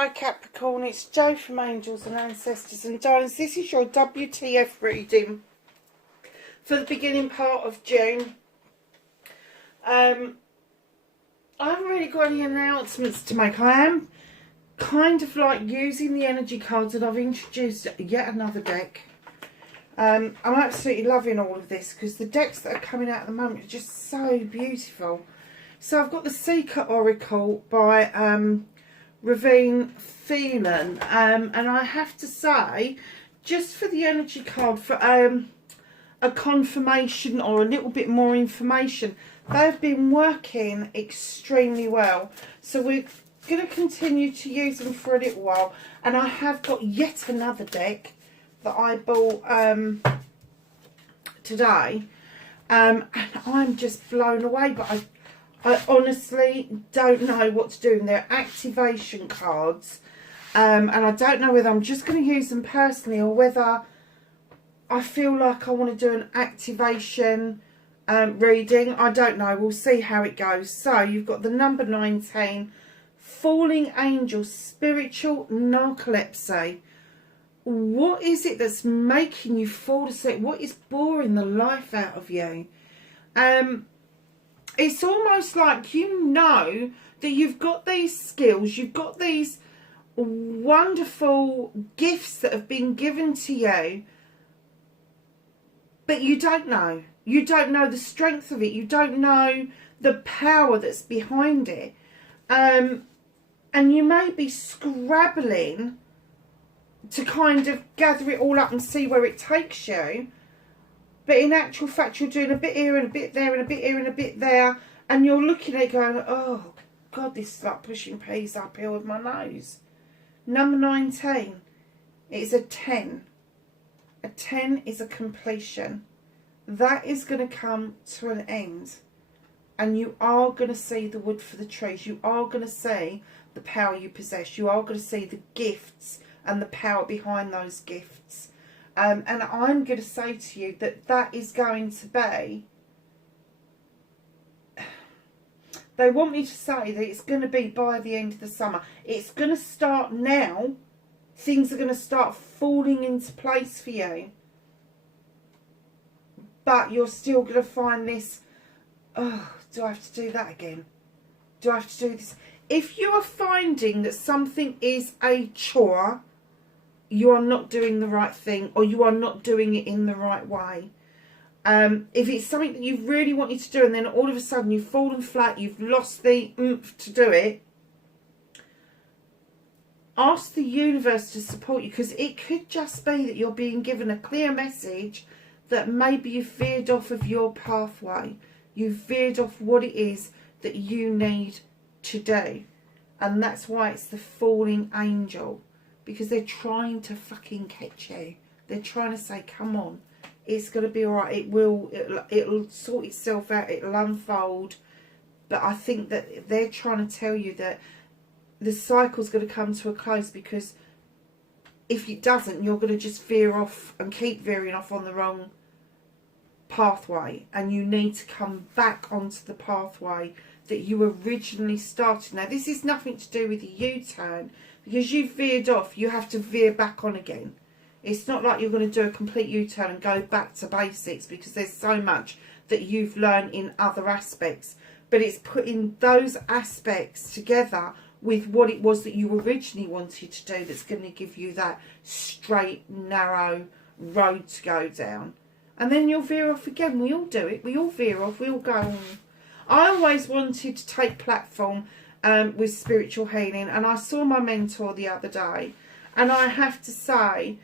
Hi Capricorn, it's Jo from Angels and Ancestors and Darlings. This is your WTF reading for the beginning part of June. I haven't really got any announcements to make. I am kind of like using the energy cards, and I've introduced yet another deck. I'm absolutely loving all of this because the decks that are coming out at the moment are just so beautiful. So I've got the Seeker Oracle by Ravine Phelan, and I have to say, just for the energy card, for a confirmation or a little bit more information, they've been working extremely well. So we're going to continue to use them for a little while, and I have got yet another deck that I bought today, and I'm just blown away, but I honestly don't know what to do. And they're activation cards, and I don't know whether I'm just going to use them personally or whether I feel like I want to do an activation reading. I don't know. We'll see how it goes. So you've got the number 19, Falling Angel, Spiritual Narcolepsy. What is it that's making you fall asleep? What is boring the life out of you? It's almost like you know that you've got these skills, you've got these wonderful gifts that have been given to you, but you don't know. You don't know the strength of it. You don't know the power that's behind it. And you may be scrabbling to kind of gather it all up and see where it takes you. But in actual fact, you're doing a bit here and a bit there and a bit here and a bit there. And you're looking at it going, oh, God, this is like pushing peas uphill with my nose. Number 19, it's a 10. A 10 is a completion. That is going to come to an end. And you are going to see the wood for the trees. You are going to see the power you possess. You are going to see the gifts and the power behind those gifts. And I'm going to say to you that that is going to be... They want me to say that it's going to be by the end of the summer. It's going to start now. Things are going to start falling into place for you. But you're still going to find this, oh, do I have to do that again? Do I have to do this? If you are finding that something is a chore, you are not doing the right thing, or you are not doing it in the right way. If it's something that you really wanted to do and then all of a sudden you've fallen flat, you've lost the oomph to do it, ask the universe to support you, because it could just be that you're being given a clear message that maybe you've veered off of your pathway. You've veered off what it is that you need to do. And that's why it's the falling angel. Because they're trying to fucking catch you. They're trying to say, come on, it's going to be alright. It'll sort itself out. It'll unfold. But I think that they're trying to tell you that the cycle's going to come to a close, because if it doesn't, you're going to just veer off and keep veering off on the wrong pathway. And you need to come back onto the pathway that you originally started. Now, this is nothing to do with the U-turn. Because you've veered off, you have to veer back on again. It's not like you're going to do a complete U-turn and go back to basics, because there's so much that you've learned in other aspects. But it's putting those aspects together with what it was that you originally wanted to do that's going to give you that straight, narrow road to go down. And then you'll veer off again. We all do it. We all veer off. We all go on. I always wanted to take platform with spiritual healing, and I saw my mentor the other day, and I have to say,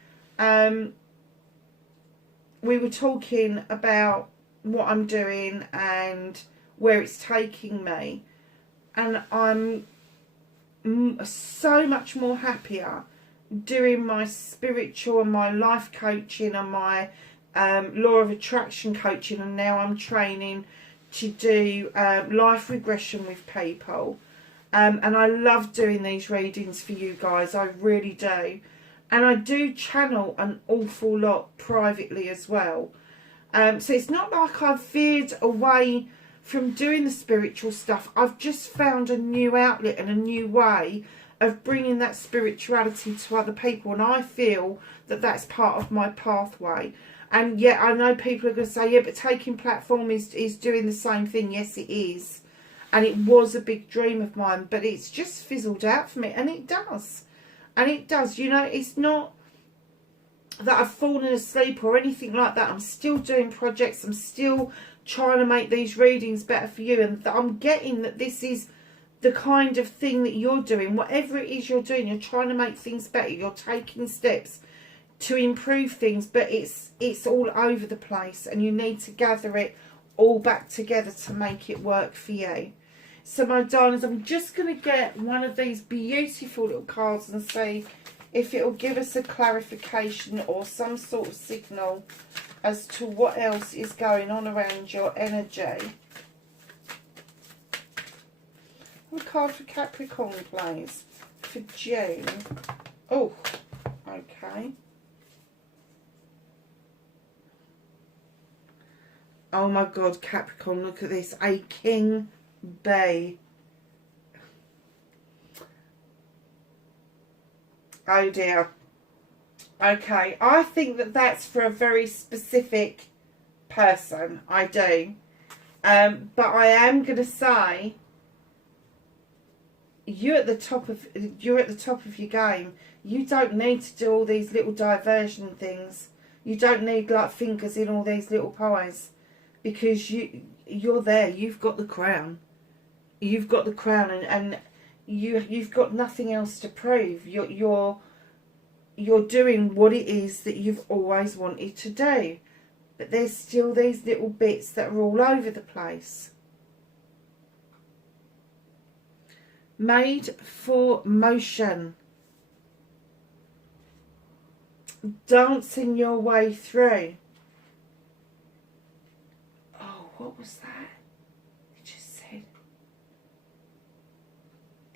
we were talking about what I'm doing and where it's taking me, and I'm so much more happier doing my spiritual and my life coaching and my law of attraction coaching, and now I'm training to do life regression with people. And I love doing these readings for you guys, I really do. And I do channel an awful lot privately as well. So it's not like I've veered away from doing the spiritual stuff. I've just found a new outlet and a new way of bringing that spirituality to other people, and I feel that that's part of my pathway. And yet I know people are going to say, yeah, but taking platform is doing the same thing. Yes, it is. And it was a big dream of mine, but it's just fizzled out for me. And it does. And it does. You know, it's not that I've fallen asleep or anything like that. I'm still doing projects. I'm still trying to make these readings better for you. And I'm getting that this is the kind of thing that you're doing. Whatever it is you're doing, you're trying to make things better. You're taking steps to improve things, but it's all over the place, and you need to gather it all back together to make it work for you. So my darlings, I'm just going to get one of these beautiful little cards and see if it will give us a clarification or some sort of signal as to what else is going on around your energy. A card for Capricorn, please, for June. Oh, okay. Oh my God, Capricorn, look at this. A king bee. Oh dear. Okay, I think that that's for a very specific person. I do. But I am going to say, you're at the top of your game. You don't need to do all these little diversion things. You don't need like fingers in all these little pies. Because you're there, you've got the crown. You've got the crown, and you've got nothing else to prove. You're doing what it is that you've always wanted to do. But there's still these little bits that are all over the place. Made for motion. Dancing your way through. What was that? It just said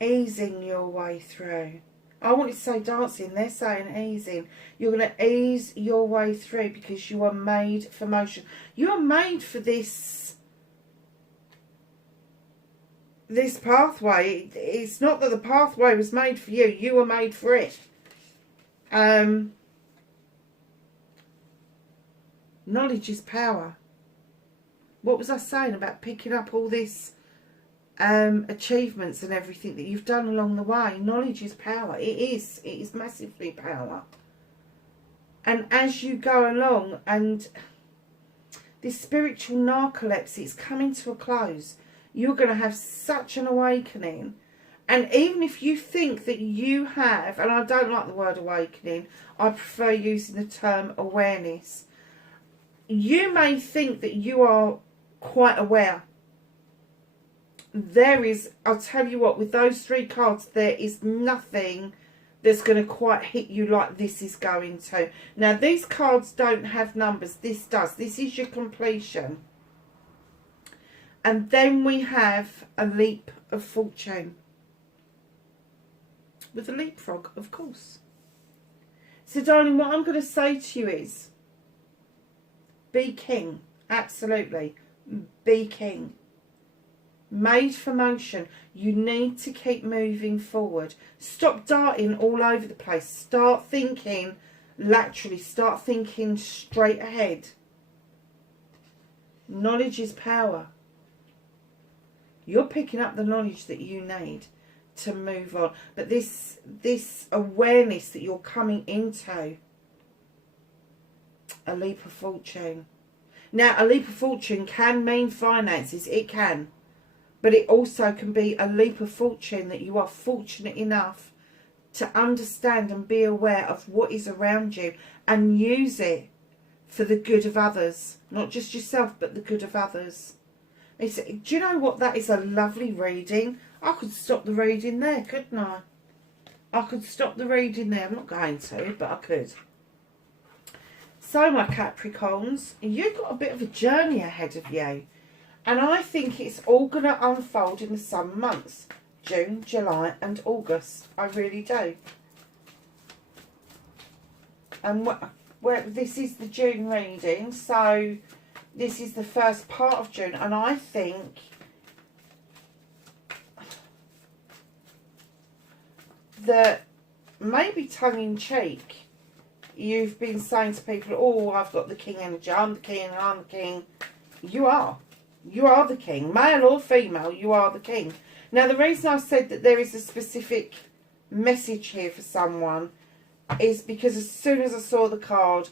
easing your way through. I wanted to say dancing. They're saying easing. You're going to ease your way through because you are made for motion. You are made for this pathway. It's not that the pathway was made for you. You were made for it. Knowledge is power. What was I saying about picking up all this achievements and everything that you've done along the way? Knowledge is power. It is massively power. And as you go along, and this spiritual narcolepsy is coming to a close, you're going to have such an awakening. And even if you think that you have, and I don't like the word awakening, I prefer using the term awareness. You may think that you are quite aware. There is, I'll tell you what, with those three cards, there is nothing that's going to quite hit you like this is going to. Now, these cards don't have numbers. This does. This is your completion. And then we have a leap of fortune. With a leapfrog, of course. So, darling, what I'm going to say to you is, be king. Absolutely. Be king. Made for motion. You need to keep moving forward. Stop darting all over the place. Start thinking laterally. Start thinking straight ahead. Knowledge is power. You're picking up the knowledge that you need to move on. But this awareness that you're coming into, a leap of fortune. Now, a leap of fortune can mean finances. It can. But it also can be a leap of fortune that you are fortunate enough to understand and be aware of what is around you and use it for the good of others. Not just yourself, but the good of others. Do you know what? That is a lovely reading. I could stop the reading there, couldn't I? I could stop the reading there. I'm not going to, but I could. So, my Capricorns, you've got a bit of a journey ahead of you. And I think it's all going to unfold in the summer months. June, July and August. I really do. And this is the June reading. So, this is the first part of June. And I think that maybe tongue-in-cheek, you've been saying to people, oh, I've got the king energy, I'm the king, I'm the king. You are. You are the king. Male or female, you are the king. Now, the reason I said that there is a specific message here for someone is because as soon as I saw the card,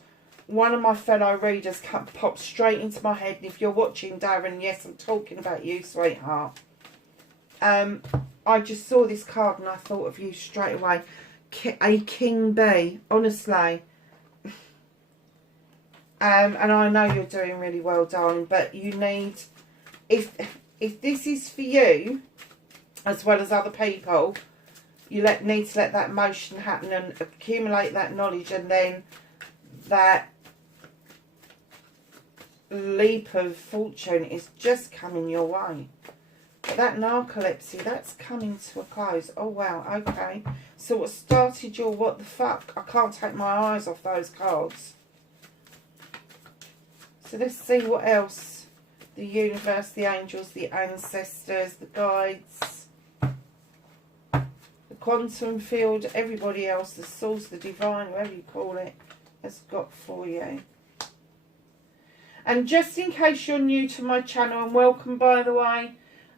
one of my fellow readers popped straight into my head. And if you're watching, Darren, yes, I'm talking about you, sweetheart. I just saw this card and I thought of you straight away. A king bee, honestly. And I know you're doing really well, darling, but you need, if this is for you, as well as other people, you need to let that motion happen and accumulate that knowledge, and then that leap of fortune is just coming your way. But that narcolepsy, that's coming to a close. Oh, wow, okay. So what started your what the fuck? I can't take my eyes off those cards. So let's see what else. The universe, the angels, the ancestors, the guides, the quantum field, everybody else, the source, the divine, whatever you call it, has got for you. And just in case you're new to my channel, and welcome by the way,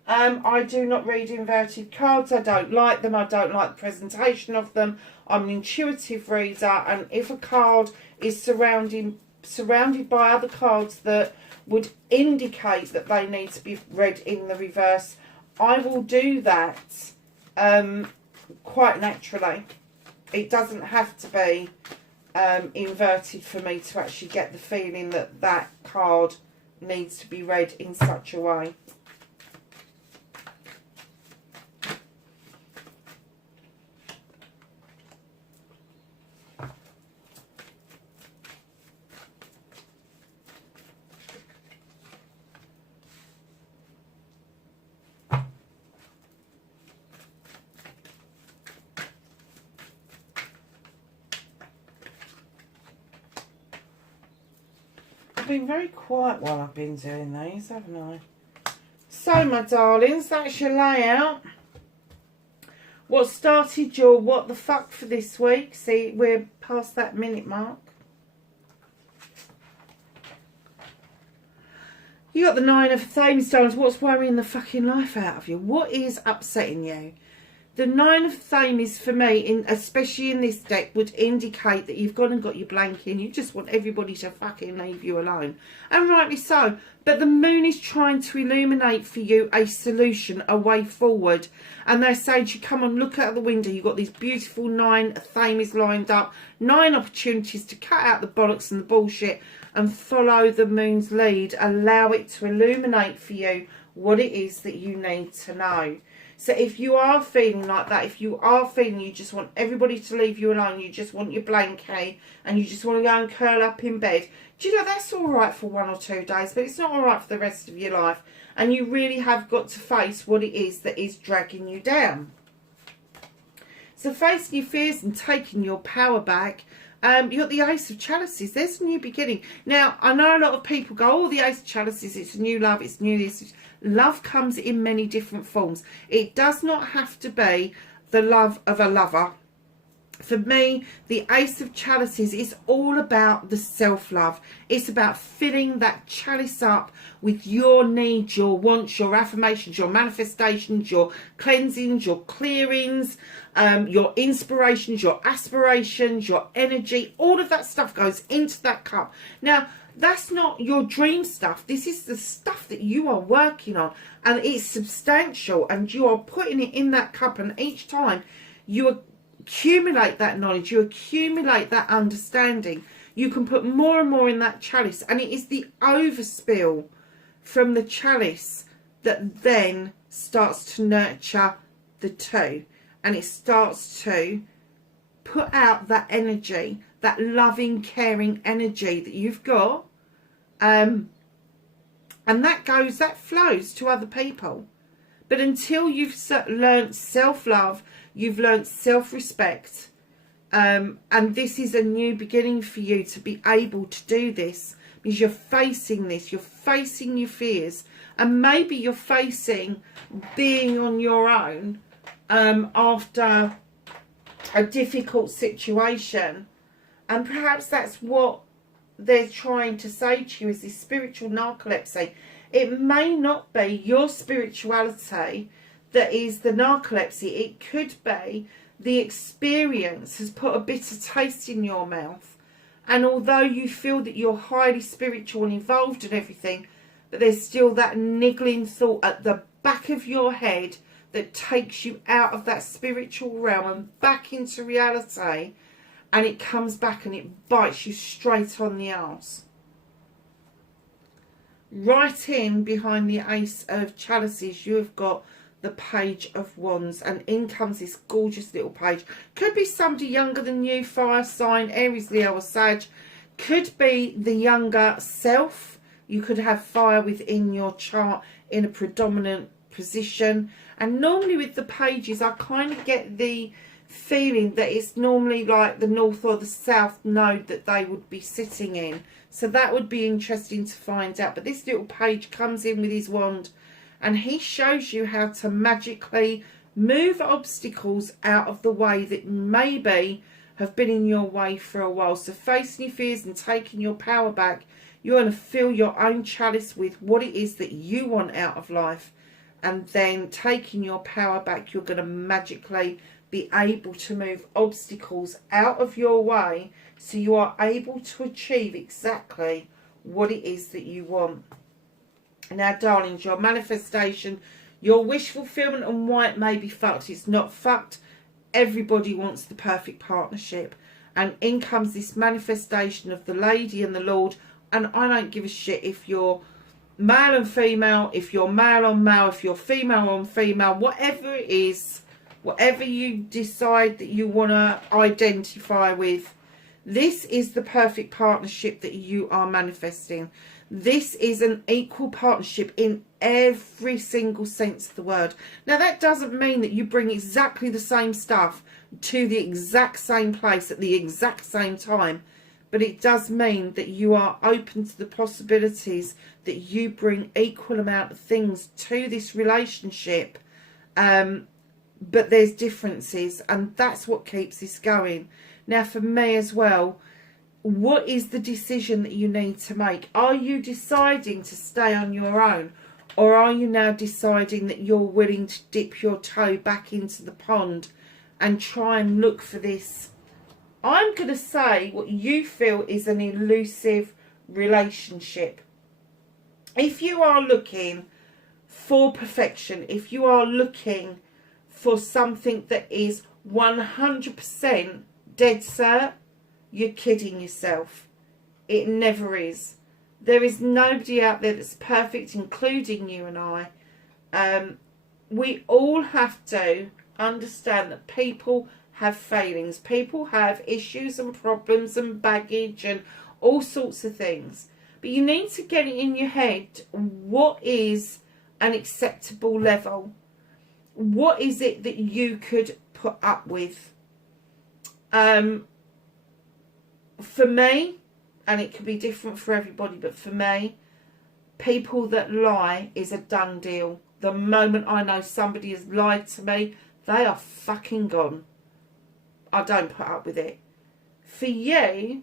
I do not read inverted cards. I don't like them. I don't like the presentation of them. I'm an intuitive reader, and if a card is surrounded by other cards that would indicate that they need to be read in the reverse, I will do that quite naturally. It doesn't have to be inverted for me to actually get the feeling that that card needs to be read in such a way. Been very quiet while I've been doing these, haven't I? So, my darlings, that's your layout. What started your what the fuck for this week? See, we're past that minute mark. You got the 9 of Thames. What's worrying the fucking life out of you? What is upsetting you? The 9 of Thames for me, especially in this deck, would indicate that you've gone and got your blank in. You just want everybody to fucking leave you alone. And rightly so. But the moon is trying to illuminate for you a solution, a way forward. And they're saying to you, come on, look out the window. You've got these beautiful 9 Thames lined up. 9 opportunities to cut out the bollocks and the bullshit and follow the moon's lead. Allow it to illuminate for you what it is that you need to know. So if you are feeling like that, if you are feeling you just want everybody to leave you alone, you just want your blanket and you just want to go and curl up in bed, do you know that's all right for 1 or 2 days, but it's not all right for the rest of your life. And you really have got to face what it is that is dragging you down. So facing your fears and taking your power back. You've got the Ace of Chalices. There's a new beginning. Now, I know a lot of people go, oh, the Ace of Chalices, it's a new love, it's new this. Love comes in many different forms. It does not have to be the love of a lover. For me, the Ace of Chalices is all about the self-love. It's about filling that chalice up with your needs, your wants, your affirmations, your manifestations, your cleansings, your clearings, your inspirations, your aspirations, your energy. All of that stuff goes into that cup. Now, that's not your dream stuff. This is the stuff that you are working on, and it's substantial, and you are putting it in that cup, and each time you accumulate that knowledge, you accumulate that understanding, you can put more and more in that chalice, and it is the overspill from the chalice that then starts to nurture the two, and it starts to put out that energy, that loving, caring energy that you've got, and that flows to other people. But until you've learnt self-love, you've learnt self-respect, and this is a new beginning for you to be able to do this, because you're facing this, you're facing your fears, and maybe you're facing being on your own after a difficult situation. And perhaps that's what they're trying to say to you, is this spiritual narcolepsy. It may not be your spirituality that is the narcolepsy. It could be the experience has put a bitter taste in your mouth. And although you feel that you're highly spiritual and involved in everything, but there's still that niggling thought at the back of your head that takes you out of that spiritual realm and back into reality. And it comes back and it bites you straight on the arse. Right in behind the Ace of Chalices, you have got the Page of Wands. And in comes this gorgeous little page. Could be somebody younger than you, fire sign, Aries, Leo or Sag. Could be the younger self. You could have fire within your chart in a predominant position. And normally with the pages, I kind of get the feeling that it's normally like the north or the south node that they would be sitting in. So that would be interesting to find out. But this little page comes in with his wand and he shows you how to magically move obstacles out of the way that maybe have been in your way for a while. So facing your fears and taking your power back, you're going to fill your own chalice with what it is that you want out of life. And then taking your power back, you're going to magically be able to move obstacles out of your way so you are able to achieve exactly what it is that you want. Now, darlings, your manifestation, your wish fulfillment and why it may be fucked. It's not fucked. Everybody wants the perfect partnership. And in comes this manifestation of the lady and the Lord. And I don't give a shit if you're male and female, if you're male on male, if you're female on female, whatever it is, whatever you decide that you want to identify with, this is the perfect partnership that you are manifesting. This is an equal partnership in every single sense of the word. Now, that doesn't mean that you bring exactly the same stuff to the exact same place at the exact same time. But it does mean that you are open to the possibilities that you bring equal amount of things to this relationship. But there's differences, and that's what keeps this going. Now, for me as well, what is the decision that you need to make? Are you deciding to stay on your own? Or are you now deciding that you're willing to dip your toe back into the pond and try and look for this, I'm going to say, what you feel is an elusive relationship? If you are looking for perfection, if you are looking for something that is 100% dead cert, you're kidding yourself. It never is. There is nobody out there that's perfect, including you and I. We all have to understand that people have failings. People have issues and problems and baggage and all sorts of things. But you need to get it in your head, what is an acceptable level? What is it that you could put up with? For me, and it could be different for everybody, but for me, people that lie is a done deal. The moment I know somebody has lied to me, they are fucking gone. I don't put up with it. For you,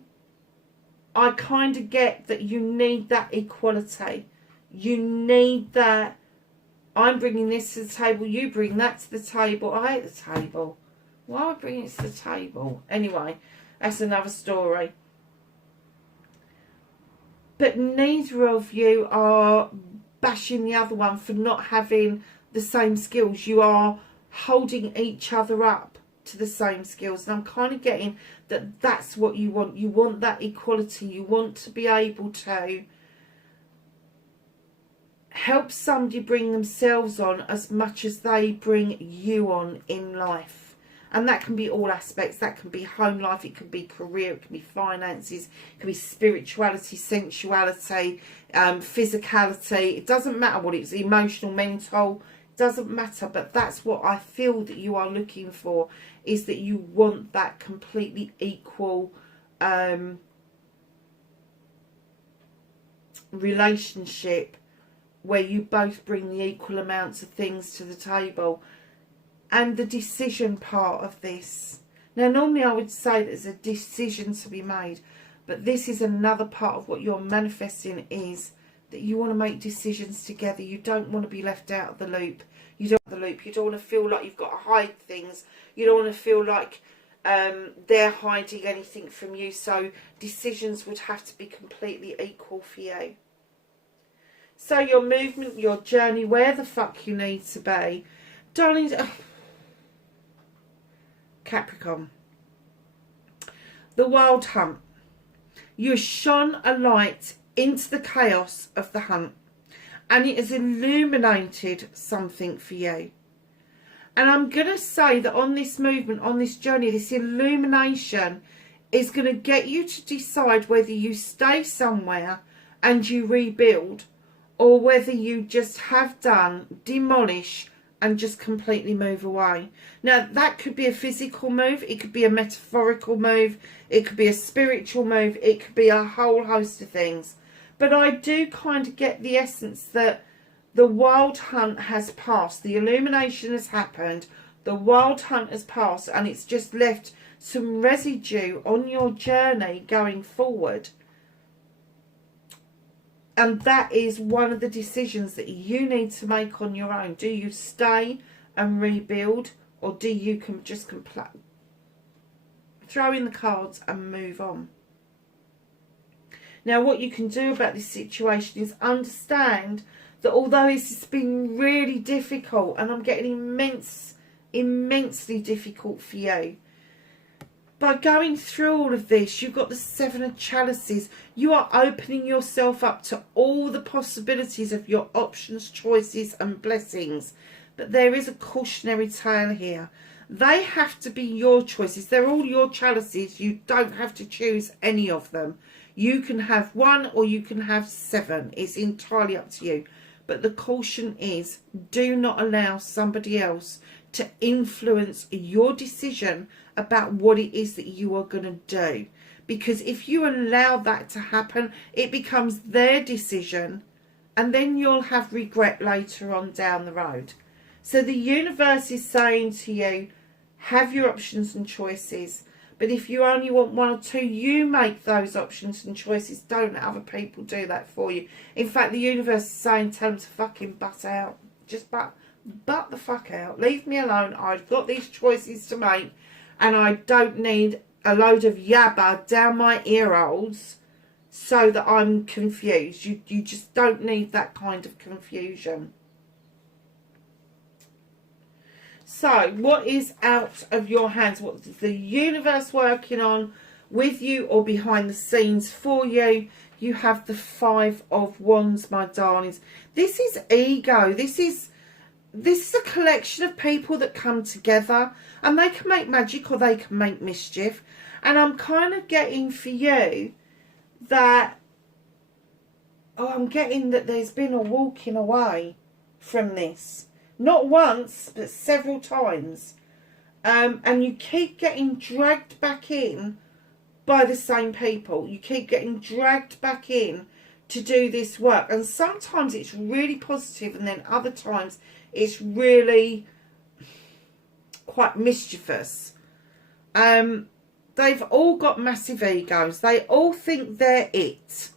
I kind of get that you need that equality. You need that, I'm bringing this to the table, you bring that to the table. I hate the table. Why am I bringing it to the table? Anyway, that's another story. But neither of you are bashing the other one for not having the same skills. You are holding each other up to the same skills. And I'm kind of getting that that's what you want. You want that equality. You want to be able to help somebody bring themselves on as much as they bring you on in life. And that can be all aspects. That can be home life, it can be career, it can be finances, it can be spirituality, sensuality, physicality. It doesn't matter what it's, emotional, mental, it doesn't matter. But that's what I feel that you are looking for, is that you want that completely equal relationship where you both bring the equal amounts of things to the table. And the decision part of this, Now, normally I would say there's a decision to be made, but this is another part of what you're manifesting, is that you want to make decisions together. You don't want to be left out of the loop. You don't want to feel like you've got to hide things. You don't want to feel like they're hiding anything from you. So decisions would have to be completely equal for you. So your movement, your journey, where the fuck you need to be. Darling, Capricorn. The wild hunt. You shone a light into the chaos of the hunt, and it has illuminated something for you. And I'm going to say that on this movement, on this journey, this illumination is going to get you to decide whether you stay somewhere and you rebuild, or whether you just have done, demolish, and just completely move away. Now, that could be a physical move. It could be a metaphorical move. It could be a spiritual move. It could be a whole host of things. But I do kind of get the essence that the wild hunt has passed. The illumination has happened. The wild hunt has passed. And it's just left some residue on your journey going forward. And that is one of the decisions that you need to make on your own. Do you stay and rebuild, or do you just throw in the cards and move on? Now, what you can do about this situation is understand that although this has been really difficult, and I'm getting immensely difficult for you, by going through all of this, you've got the Seven of Chalices. You are opening yourself up to all the possibilities of your options, choices and blessings. But there is a cautionary tale here. They have to be your choices. They're all your chalices. You don't have to choose any of them. You can have one or you can have seven. It's entirely up to you. But the caution is, do not allow somebody else to influence your decision about what it is that you are going to do. Because if you allow that to happen, it becomes their decision, and then you'll have regret later on down the road. So the universe is saying to you, have your options and choices. But if you only want one or two, you make those options and choices. Don't let other people do that for you. In fact, the universe is saying, tell them to fucking butt out. Just butt the fuck out. Leave me alone. I've got these choices to make, and I don't need a load of yabba down my ear holes so that I'm confused. You just don't need that kind of confusion. So, what is out of your hands? What is the universe working on with you or behind the scenes for you? You have the Five of Wands, my darlings. This is ego. This is a collection of people that come together, and they can make magic or they can make mischief. And I'm kind of getting for you that, I'm getting that there's been a walking away from this. Not once, but several times. And you keep getting dragged back in by the same people. You keep getting dragged back in to do this work. And sometimes it's really positive, and then other times it's really quite mischievous. They've all got massive egos. They all think they're it.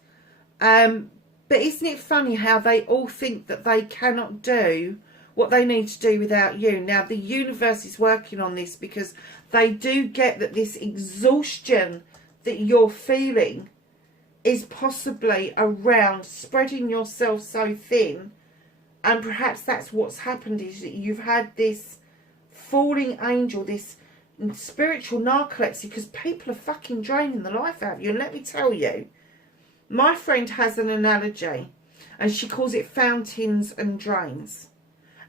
But isn't it funny how they all think that they cannot do what they need to do without you? Now, the universe is working on this because they do get that this exhaustion that you're feeling is possibly around spreading yourself so thin. And perhaps that's what's happened, is that you've had this falling angel, this spiritual narcolepsy, because people are fucking draining the life out of you. And let me tell you, my friend has an analogy, and she calls it fountains and drains.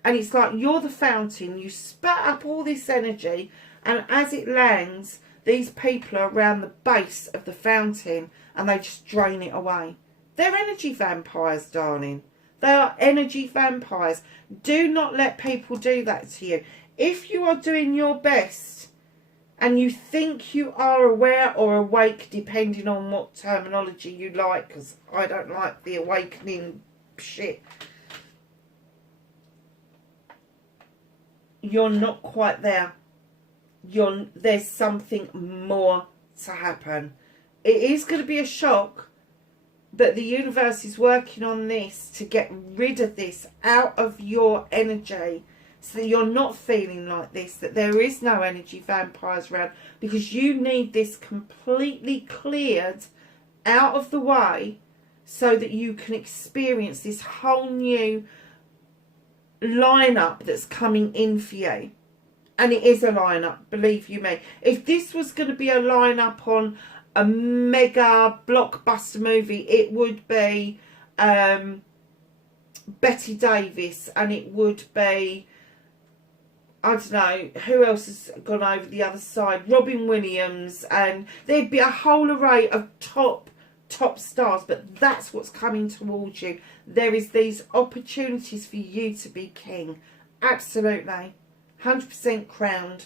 And it's like you're the fountain. You spat up all this energy, and as it lands, these people are around the base of the fountain, and they just drain it away. They're energy vampires, darling. They are energy vampires. Do not let people do that to you. If you are doing your best and you think you are aware or awake, depending on what terminology you like, because I don't like the awakening shit, you're not quite there. there's something more to happen. It is going to be a shock, but the universe is working on this to get rid of this out of your energy, so that you're not feeling like this, that there is no energy vampires around, because you need this completely cleared out of the way so that you can experience this whole new lineup that's coming in for you. And it is a lineup, believe you me. If this was going to be a lineup on a mega blockbuster movie, it would be Betty Davis, and it would be, I don't know, who else has gone over the other side? Robin Williams, and there'd be a whole array of top stars, but that's what's coming towards you. There is these opportunities for you to be king. Absolutely. 100% crowned.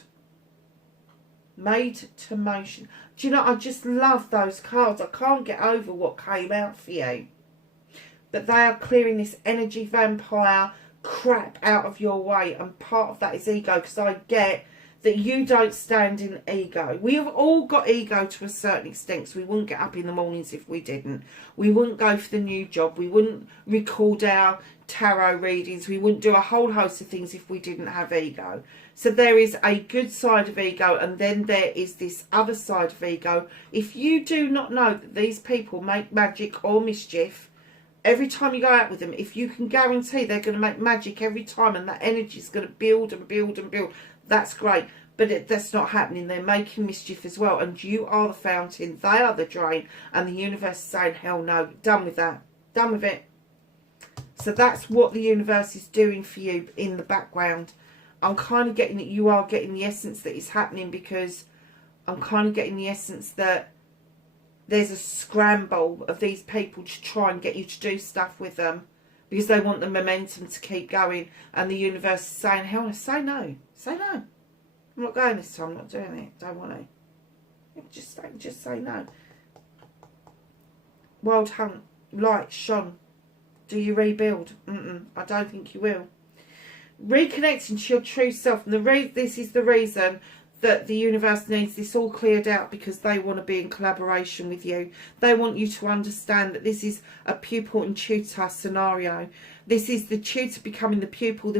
Made to motion. Do you know, I just love those cards. I can't get over what came out for you. But they are clearing this energy vampire crap out of your way, and part of that is ego, because I get that you don't stand in ego. We have all got ego to a certain extent, so we wouldn't get up in the mornings if we didn't. We wouldn't go for the new job. We wouldn't record our tarot readings. We wouldn't do a whole host of things if we didn't have ego. So there is a good side of ego, and then there is this other side of ego. If you do not know that these people make magic or mischief every time you go out with them, if you can guarantee they're going to make magic every time, and that energy is going to build and build and build, that's great. But that's not happening. They're making mischief as well, and you are the fountain, they are the drain, and the universe is saying, hell no, done with that, done with it. So that's what the universe is doing for you in the background. I'm kind of getting that you are getting the essence that is happening, because I'm kind of getting the essence that there's a scramble of these people to try and get you to do stuff with them, because they want the momentum to keep going, and the universe is saying, hell no, say no, say no. I'm not going this time, I'm not doing it, don't want to. Just say no. Wild hunt, light, shone. Do you rebuild? I don't think you will. Reconnecting to your true self. And this is the reason that the universe needs this all cleared out, because they want to be in collaboration with you. They want you to understand that this is a pupil and tutor scenario. This is the tutor becoming the pupil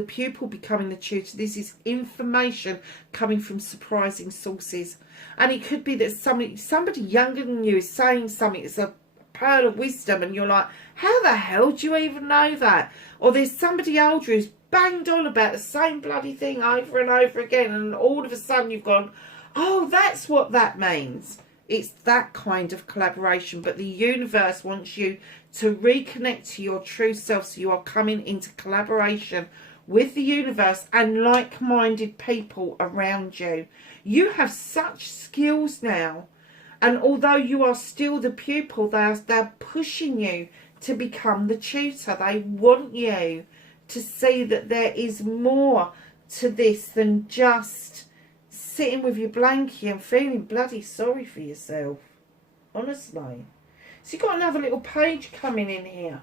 becoming the tutor. This is information coming from surprising sources. And it could be that somebody younger than you is saying something that's a pearl of wisdom, and you're like, how the hell do you even know that? Or there's somebody older who's banged on about the same bloody thing over and over again, and all of a sudden you've gone, oh, that's what that means. It's that kind of collaboration. But the universe wants you to reconnect to your true self, so you are coming into collaboration with the universe and like-minded people around you. You have such skills now, and although you are still the pupil, they're pushing you to become the tutor. They want you to see that there is more to this than just sitting with your blankie and feeling bloody sorry for yourself. Honestly. So you've got another little page coming in here.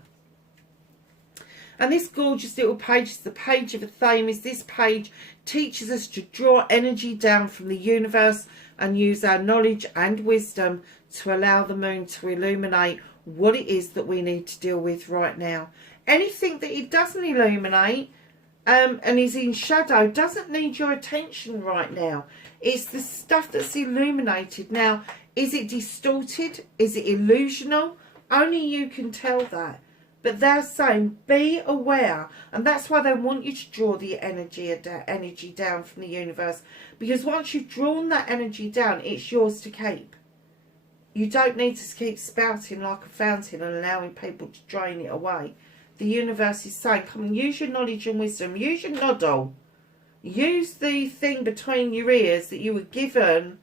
And this gorgeous little page is the page of Athames. This page teaches us to draw energy down from the universe and use our knowledge and wisdom to allow the moon to illuminate what it is that we need to deal with right now. Anything that it doesn't illuminate and is in shadow doesn't need your attention right now. It's the stuff that's illuminated. Now, is it distorted? Is it illusional? Only you can tell that. But they're saying, be aware. And that's why they want you to draw the energy down from the universe. Because once you've drawn that energy down, it's yours to keep. You don't need to keep spouting like a fountain and allowing people to drain it away. The universe is saying, come and use your knowledge and wisdom. Use your noddle. Use the thing between your ears that you were given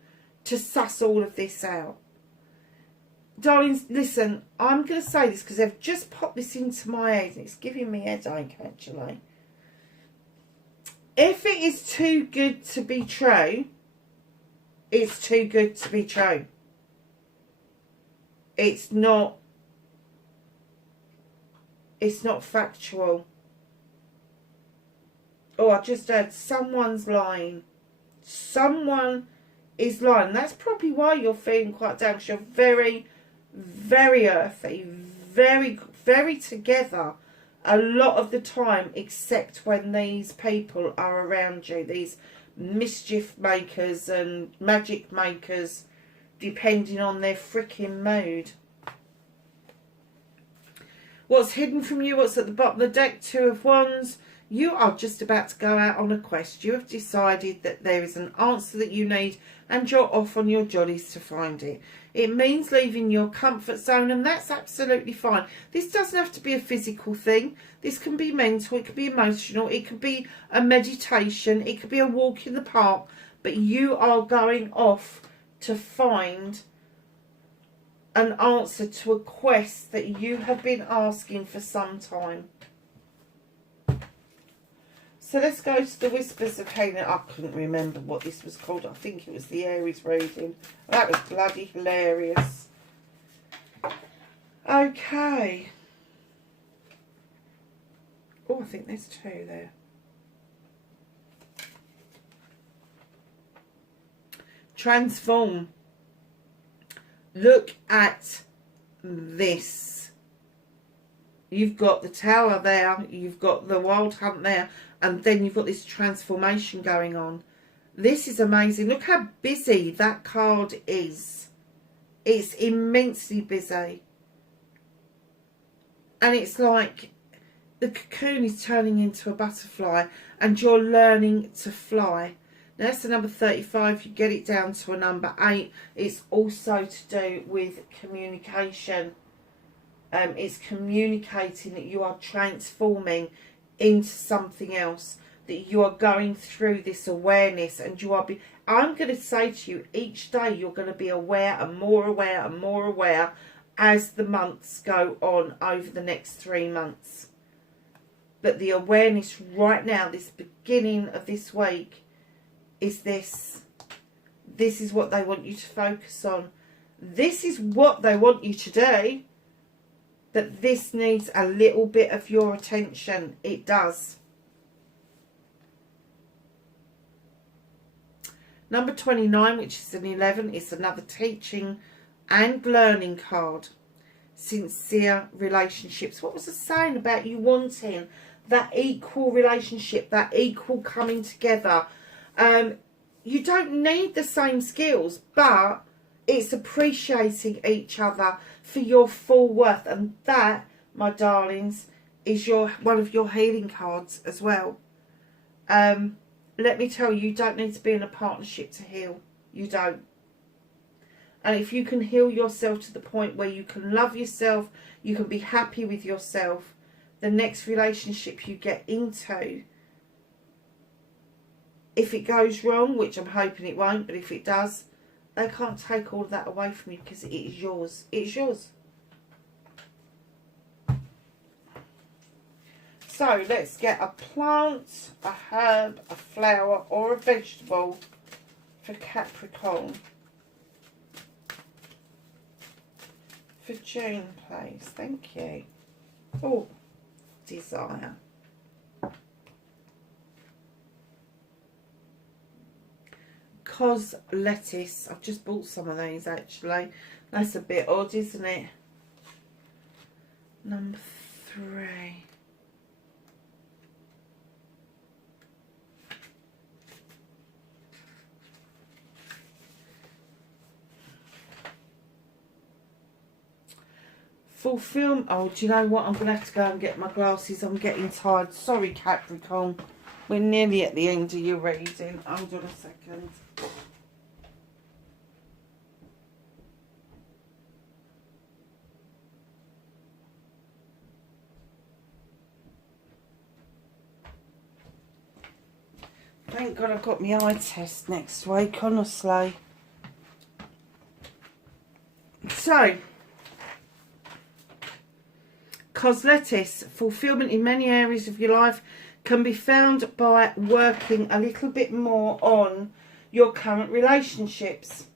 to suss all of this out. Darlings, listen, I'm going to say this because they've just popped this into my head and it's giving me a headache, actually. If it is too good to be true, it's too good to be true. It's not factual. Oh, I just heard someone's lying. Someone is lying. That's probably why you're feeling quite down, because you're very, very earthy, very, very together a lot of the time, except when these people are around you, these mischief makers and magic makers, depending on their freaking mood. What's hidden from you? What's at the bottom of the deck? Two of Wands. You are just about to go out on a quest. You have decided that there is an answer that you need, and you're off on your jollies to find it. It means leaving your comfort zone, and that's absolutely fine. This doesn't have to be a physical thing. This can be mental, it could be emotional, it could be a meditation, it could be a walk in the park, but you are going off to find an answer to a quest that you have been asking for some time. So let's go to the Whispers of Healing. I couldn't remember what this was called. I think it was the Aries reading. That was bloody hilarious. Okay. Oh, I think there's two there. Transform. Look at this. You've got the Tower there. You've got the Wild Hunt there. And then you've got this transformation going on. This is amazing. Look how busy that card is. It's immensely busy. And it's like the cocoon is turning into a butterfly and you're learning to fly. Now that's the number 35. You get it down to a number 8. It's also to do with communication. It's communicating that you are transforming into something else, that you are going through this awareness, and you are I'm going to say to you, each day you're going to be aware and more aware and more aware as the months go on over the next 3 months. But the awareness right now, this beginning of this week, is this. This is what they want you to focus on. This is what they want you to do. But this needs a little bit of your attention. It does. Number 29, which is an 11, is another teaching and learning card. Sincere relationships. What was I saying about you wanting that equal relationship, that equal coming together? You don't need the same skills, but it's appreciating each other for your full worth. And that, my darlings, is one of your healing cards as well. Let me tell you, you don't need to be in a partnership to heal. You don't. And if you can heal yourself to the point where you can love yourself, you can be happy with yourself, the next relationship you get into, if it goes wrong, which I'm hoping it won't, but if it does, they can't take all of that away from you because it is yours. It's yours. So let's get a plant, a herb, a flower or a vegetable for Capricorn for June, please. Thank you. Oh, desire. Cos lettuce. I've just bought some of these actually. That's a bit odd, isn't it? Number 3. Fulfill. Oh, do you know what? I'm going to have to go and get my glasses. I'm getting tired. Sorry, Capricorn. We're nearly at the end of your reading. Hold on a second. Thank God I've got my eye test next week, honestly. So, cos lettuce, fulfillment in many areas of your life can be found by working a little bit more on your current relationships.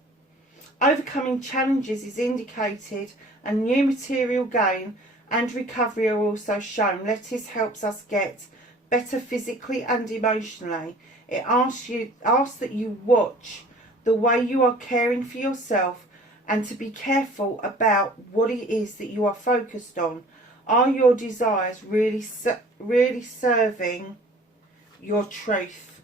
Overcoming challenges is indicated, and new material gain and recovery are also shown. Lettuce helps us get better physically and emotionally. It asks that you watch the way you are caring for yourself and to be careful about what it is that you are focused on. Are your desires really serving your truth?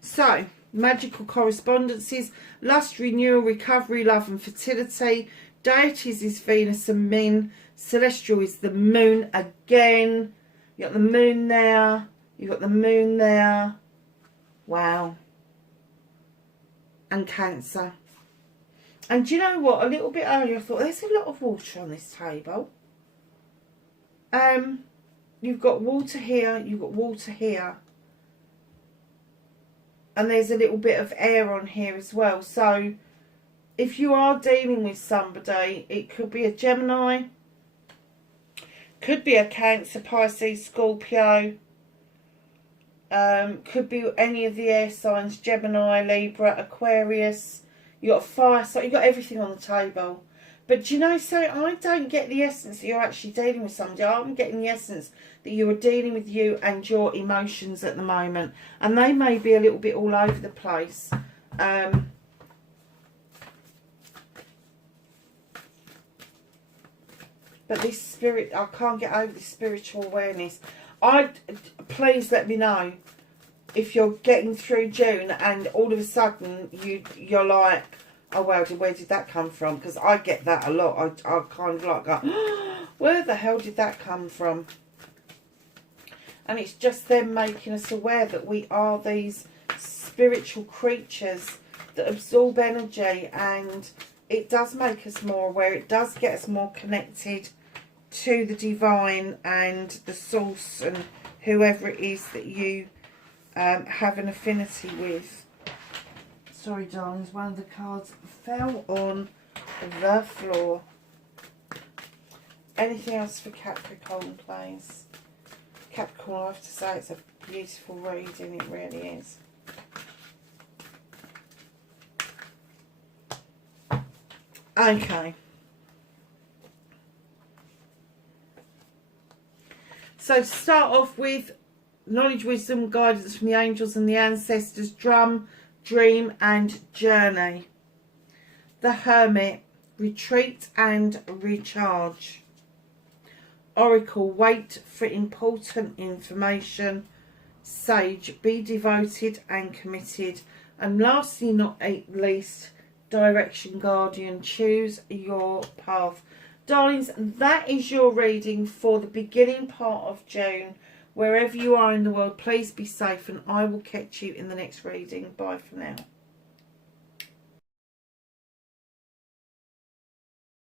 So, magical correspondences, lust, renewal, recovery, love and fertility. Deities is Venus and Min. Celestial is the moon again. You've got the moon there. You've got the moon there. Wow. And Cancer. And do you know what? A little bit earlier I thought there's a lot of water on this table. You've got water here. You've got water here. And there's a little bit of air on here as well. So if you are dealing with somebody, it could be a Gemini, could be a Cancer, Pisces, Scorpio, could be any of the air signs, Gemini, Libra, Aquarius. You got fire, so you got everything on the table. But do you know, so I don't get the essence that you're actually dealing with somebody. I'm getting the essence that you are dealing with you and your emotions at the moment. And they may be a little bit all over the place. But this spirit, I can't get over this spiritual awareness. Please let me know if you're getting through June and all of a sudden you're like, oh well, where did that come from? Because I get that a lot. I kind of like go, where the hell did that come from? And it's just them making us aware that we are these spiritual creatures that absorb energy, and it does make us more aware. It does get us more connected to the divine and the source and whoever it is that you have an affinity with. Sorry, darlings, one of the cards fell on the floor. Anything else for Capricorn, please? Capricorn, I have to say, it's a beautiful reading. It really is. Okay. So to start off with, knowledge, wisdom, guidance from the angels and the ancestors, drum, dream and journey. The Hermit, retreat and recharge. Oracle, wait for important information. Sage, be devoted and committed. And lastly, not least, direction, guardian, choose your path. Darlings, that is your reading for the beginning part of June. Wherever you are in the world, please be safe, and I will catch you in the next reading. Bye for now.